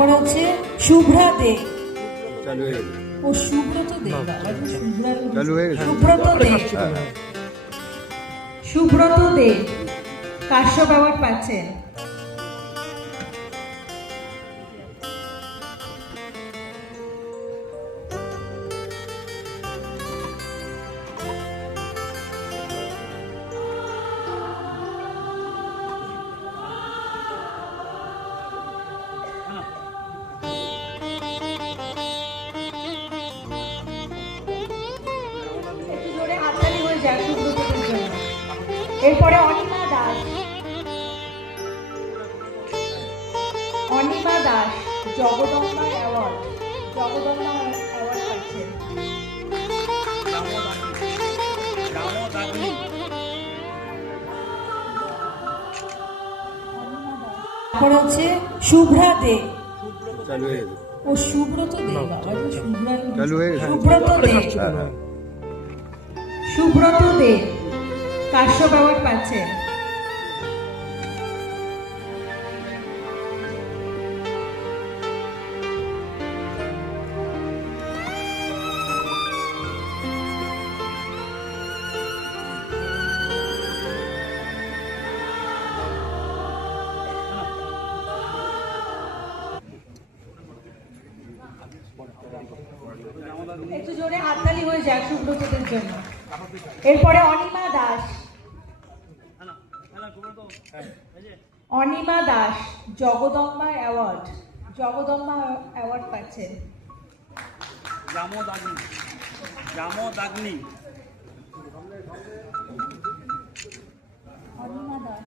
তারপরে হচ্ছে শুভ্রা দে চালু হয়ে গেছে। ও সুব্রত দে চালু হয়ে গেছে। সুব্রত দে সুব্রত দে কাশ্যপ অ্যাওয়ার্ড পাচ্ছেন। একটু জোরে হাততালি হয়ে যাক সুব্রতদের জন্য। এরপরে অনিমা দাস জগদম্বা অ্যাওয়ার্ড পাচ্ছেন। তারপরে হচ্ছে শুভ্রা দে চালু হয়ে গেছে। ও সুব্রত দে চালু হয়ে গেছে। সুব্রত দে কাশ্যপ অ্যাওয়ার্ড পাচ্ছেন। একটু জোরে হাততালি হয়ে যাক সুব্রতদের জন্য। এরপরে অনিমা দাস জগদম্বা অ্যাওয়ার্ড পাচ্ছেন। জামদাগ্নি অনিমা দাস